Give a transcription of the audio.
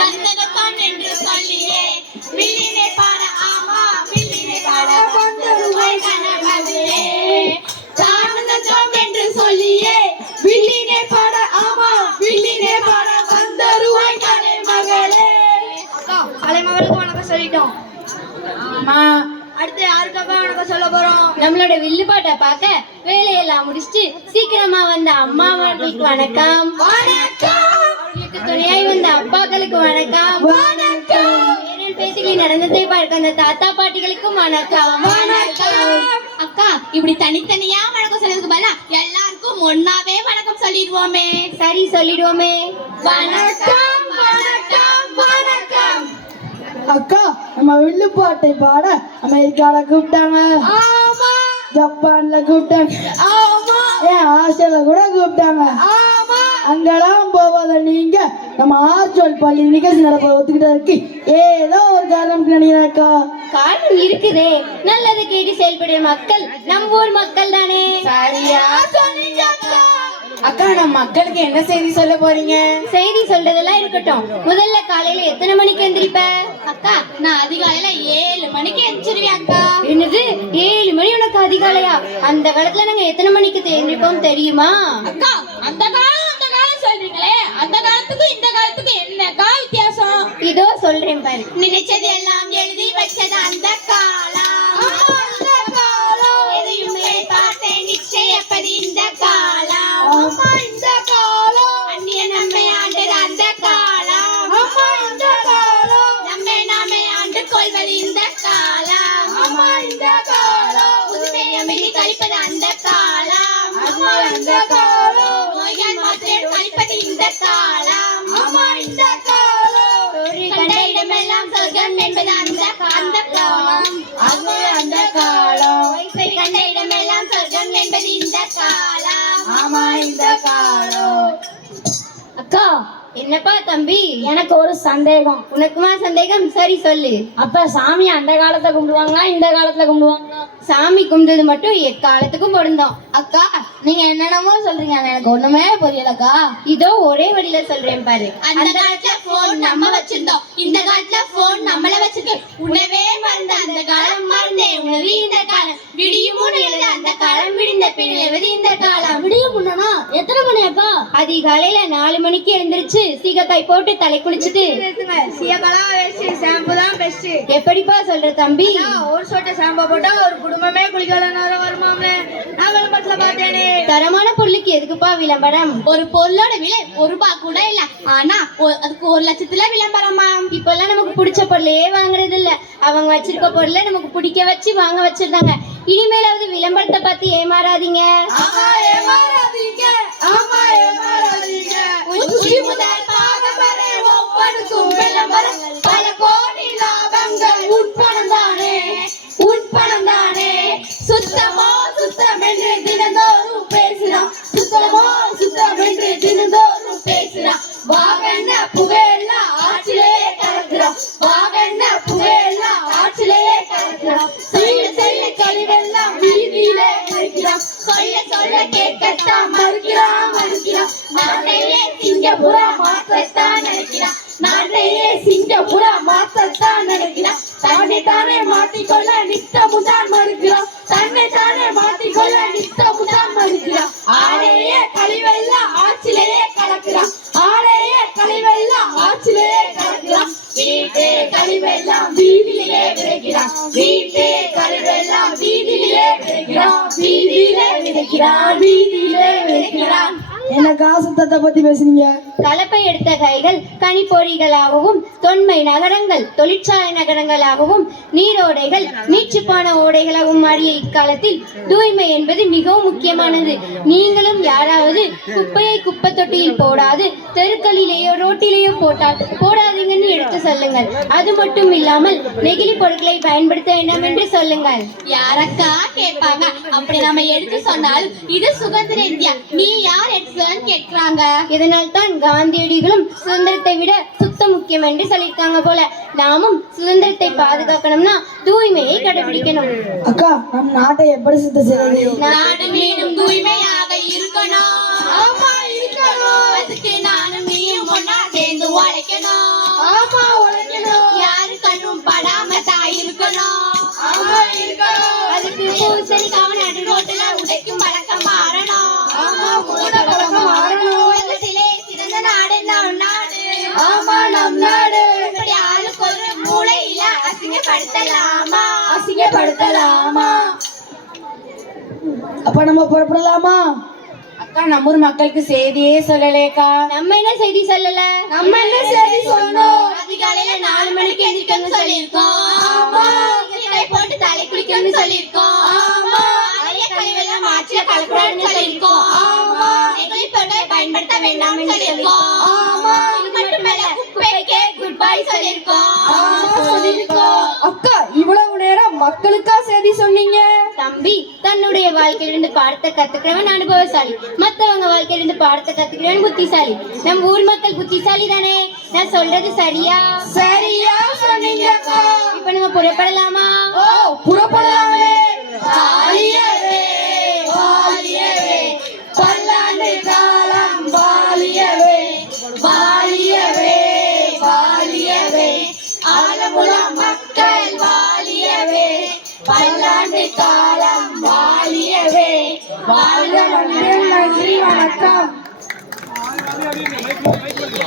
கந்தகத்தான் என்று சொல்லியே வில்லினை பாட ஆமா வில்லினை பாட கொண்டருவாய் கனமகளே தானந்தம் என்று சொல்லியே வில்லினை பாட ஆமா வில்லினை பாட கொண்டருவாய் கலைமகளே. அக்கா கலைமகளுக்கு வணக்கம் சொல்லிட்டோம். அடுத்து யாருக்காக வணக்கம் சொல்ல போறோம்? நம்மளோட வில்லு பாட்டை பார்க்க வேலையெல்லாம் முடிச்சுட்டு சீக்கிரமா வந்த அம்மா அவர்களுக்கு வணக்கம். அவர்களுக்கு துணையாய் வந்த அப்பாக்களுக்கு வணக்கம். பேரன் பேத்திகளை நடந்ததை பார்க்க அந்த தாத்தா பாட்டிகளுக்கும் வணக்கம். அக்கா இப்படி தனித்தனியா வணக்கம் சொல்றதுக்கு பதிலா எல்லாருக்கும் ஒன்னாவே வணக்கம் சொல்லிடுவோமே. சரி சொல்லிடுவோமே. வணக்கம் வணக்கம் வணக்கம். அக்கா நம்ம வில்லுப்பாட்டை பாட அமெரிக்கால கூப்பிட்டாங்க, ஜப்பான்ல கூப்பிட்டாங்க, ஏன் ஆஸ்திரேலியா கூட கூப்பிட்டாங்க. அங்கெல்லாம் போவாத நீங்க நம்ம ஆர்ஜோல் பள்ளி நிகழ்ச்சி நடப்ப ஒத்துக்கிட்டு இருக்கு. ஏதோ ஒரு காரணம் நினைக்கிறேன்க்கா. காரணம் இருக்குதே, நல்லது கேட்டு செயல்படுற மக்கள் நம்ம ஊர் மக்கள் தானே. சரியா அக்கா நம்ம மக்களுக்கு என்ன செய்தி சொல்ல போறீங்க? செய்தி சொல்றதெல்லாம் இருக்கட்டும், முதல்ல காலையில எத்தனை மணிக்கு எந்திரிப்ப? அக்கா நான் அதிகாலையில 7 மணிக்கு எந்திரிவேன் அக்கா. என்னது 7 மணி உனக்கு அதிகாலையா? அந்த காலத்துல நாங்க எத்தனை மணிக்கு எந்திரிப்போம் தெரியுமா? அக்கா அந்த காலம் சொல்றீங்களே, அந்த காலத்துக்கும் இந்த காலத்துக்கும் என்னக்கா வித்தியாசம்? இதோ சொல்றேன் பாரு. நினைச்சது எல்லாம் எழுதி வச்சது அந்த காலம், எதையுமே பார்த்தேன் நிச்சயப்பது இந்த காலம். இந்த காலம் அந்நிய நம்மை ஆண்டது அந்த காலம், இந்த காலம் நம்மை நாமே ஆண்டு கொள்வது இந்த காலம், இந்த காலம் புதுமை அமைதி கழிப்பது அந்த காலம், இந்த காலம் நோயால் மாத்திரை கழிப்பது இந்த காலம், இந்த காலம் கண்ட இடமெல்லாம் சொர்க்கம் என்பது அந்த காலம், அந்த காலம் கண்ட இடமெல்லாம் சொர்க்கம் என்பது இந்த காலம். இந்த காலம். அக்கா என்னப்பா தம்பி? எனக்கு ஒரு சந்தேகம். உனக்குமா சந்தேகம்? சரி சொல்லு. அப்ப சாமி அந்த காலத்தை கும்பிடுவாங்களா இந்த காலத்துல கும்பிடுவாங்களா? சாமி கும்பிடுறது மட்டும் எக்காலத்துக்கும் பொருந்தோம். அக்கா நீங்க என்னென்னமோ சொல்றீங்க, எனக்கு ஒண்ணுமே புரியலக்கா. இதோ ஒரே வழியில சொல்றேன் பாரு. அந்த காலத்துல போன் நம்ம வச்சிருந்தோம், இந்த காலத்துல போன் நம்மள வச்சிருக்கு. உணவே மறந்த அந்த காலம் மறந்தே உணவு இந்த காலம், விடியும் எழுத அந்த காலம் விடிந்த பின் எழுவது இந்த காலம். விடியும் முன்னா எத்தனை மணி அக்கா? அதிகாலையில 4 மணிக்கு எழுந்திருச்சு சீகக்காய் போட்டு தலை குளிச்சுட்டு ஷாம்பு தான் பெஸ்ட். எப்படிப்பா சொல்ற தம்பி? ஒரு சொட்ட ஷாம்பு போட்டா ஒரு குடும்பமே குளிக்கலாம் வருமாமே. நான் விளம்பரத்துல பார்த்தேனே. தரமான பொருளுக்கு எதுக்குப்பா விளம்பரம்? ஒரு பொருளோட விலை ₹1 கூட இல்ல, ஆனா அதுக்கு 1 லட்சத்துல விளம்பரமா? இப்பெல்லாம் நமக்கு பிடிச்ச பொருளையே வாங்குறது இல்ல, அவங்க வச்சிருக்க பொருளை நமக்கு பிடிக்க வச்சு வாங்க வச்சிருந்தாங்க. இனிமேலாவது விளம்பரத்தை பார்த்து ஏமாறாதீங்க. உச்சி முதல் பாகம் வரை ஒவ்வொருக்கும் விளம்பரம், பல கோடி லாபங்கள் உட்பணம் தானே உட்பணம் தானே. சுத்தமோ சுத்தம் என்று தினந்தோறும் பேசுறான், சுத்தமோ சுத்தம் என்று தினந்தோறும் பேசுறான். வாகன புகையெல்லாம் ஆற்றிலேயே கலக்குறான், வாகன புகையெல்லாம் ஆற்றிலேயே கலக்குறான். செய்ய செய்ய கழிவெல்லாம் வீதியிலே மறுக்கிறான், சொல்ல சொல்ல கேட்கத்தான் மறுக்கிறான் மறுக்கிறான். நாட்டையே சிங்கப்பூரா மாற்றத்தான் நினைக்கிறான், நாட்டையே சிங்கப்பூரா மாற்றத்தான் நினைக்கிறான். தன்னை தானே மாற்றிக்கொள்ள நித்தமும் தான் மறுக்கிறான், தன்னை தானே மாற்றிக்கொள்ள நித்தமும் தான் மறுக்கிறான். ஆளையே கழிவெல்லாம் ஆற்றிலேயே கலக்கிறான், ஆளையே கழிவெல்லாம் ஆற்றிலேயே கலக்கிறான். வீட்டே கழிவெல்லாம் வீதியிலே விதைக்கிறான், வீட்டே கழிவெல்லாம் வீதியிலே விதைக்கிறான், வீதியிலே விதைக்கிறான், வீதியிலே விதைக்கிறான். என்ன காசுத்தத்தை பத்தி பேசுனீங்க? தலைப்பை எடுத்த கைகள் கனிப்பொறிகளாகவும், தொன்மை நகரங்கள் தொழிற்சாலை நகரங்களாகவும், நீரோடைகள் நீச்சுப்பான ஓடைகளாகவும் மாறிய இக்காலத்தில் தூய்மை என்பது மிகவும் முக்கியமானது. நீங்களும் யாராவது குப்பையை குப்பை தொட்டியில் போடாது தெருக்களிலேயோ ரோட்டிலேயோ போடாதீங்கன்னு எடுத்து சொல்லுங்கள். அது மட்டும் இல்லாமல் நெகிழி பொருட்களை பயன்படுத்த வேண்டாம் என்று சொல்லுங்கள். யாரக்கா கேட்பாங்க? அப்படி நம்ம எடுத்து சொன்னாலும் இது சுதந்திர இந்தியா, நீ யார் எடுத்து கேட்கிறாங்க. இதனால் தான் காந்தியடிகளும் சுதந்திரத்தை விட சுத்தம் முக்கியம் என்று சொல்லியிருக்காங்க போல. நாமும் சுதந்திரத்தை பாதுகாக்கணும்னா தூய்மையை கடைபிடிக்கணும். அக்கா நம் நாட்டை எப்படி சுத்தம் செய்வது? நாடு வீடும் தூய்மையாக இருக்கணும், அதுக்கு நானும் செயல்படுத்தலாமா? அப்ப நம்ம புறப்படலாமா? அக்கா நம்ம ஊர் மக்களுக்கு செய்தியே சொல்லலேக்கா. நம்ம என்ன செய்தி சொல்லல? நம்ம என்ன செய்தி சொன்னோம்? அதிகாலையில 4 மணிக்கு எந்திரிக்கணும்னு சொல்லியிருக்கோம். கை போட்டு தலை குளிக்கணும்னு சொல்லியிருக்கோம். அறைய கழிவெல்லாம் மாற்றில கலக்கூடாதுன்னு சொல்லியிருக்கோம். நெகிழி பொருட்களை பயன்படுத்த வேண்டாம்னு சொல்லியிருக்கோம். இது மட்டுமல்ல, குப்பைக்கே குட் பை சொல்லியிருக்கோம். அக்கா இவ்வளவு நேரம் மக்களுக்கா செய்தி சொன்னீங்க? தம்பி, தன்னுடைய வாழ்க்கையிலிருந்து பாடத்தை கத்துக்கிறவன் அனுபவசாலி, மத்தவங்க வாழ்க்கையிலிருந்து பாடத்தை கத்துக்கிறவன் புத்திசாலி. நம்ம ஊர் மக்கள் புத்திசாலி தானே? நான் சொல்றது சரியா? சரியா சொன்னீங்க அக்கா. இப்ப நம்ம புறப்படலாமா? ஓ புறப்படலாமே. வாலியவே வாலியவே பல்லாண்டு காலம் வாலியவே வாலியவே வாலியவே ஆலமுளம் மக்கள் வாலியவே பல்லாண்டு காலம் வாலியவே வாழ்க. நன்றி வணக்கம்.